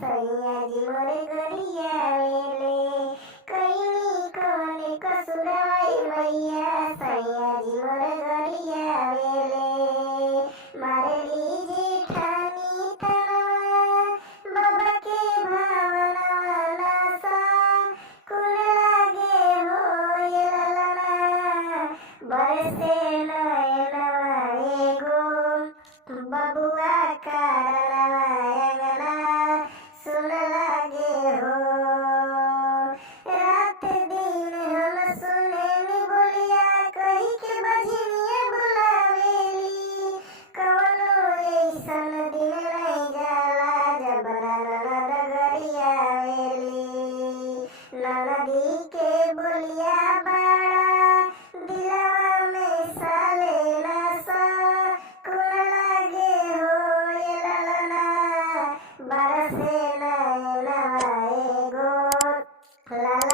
सैया जी मोर गरियावेले कईनी कवने कसुराई मैया सैया जी मोर गरियावेले मारेली जेठानी तनवा बाबा के भावना नासा कुल लागे हो ये ललना बरसे नयनवा एगो बबुआ कारणवा अंगना सुन लागे हो रात दिन हम सुनेनी बोलिया कही के बजनिया बुलावेली कवनो ऐसन दिन नहीं जाला जब ननद गरियावेली ननदी के बोलिया बड़ा दिलवा में साले नसा कुल लागे हो ये ललना बरसे नयनवा एगो ललना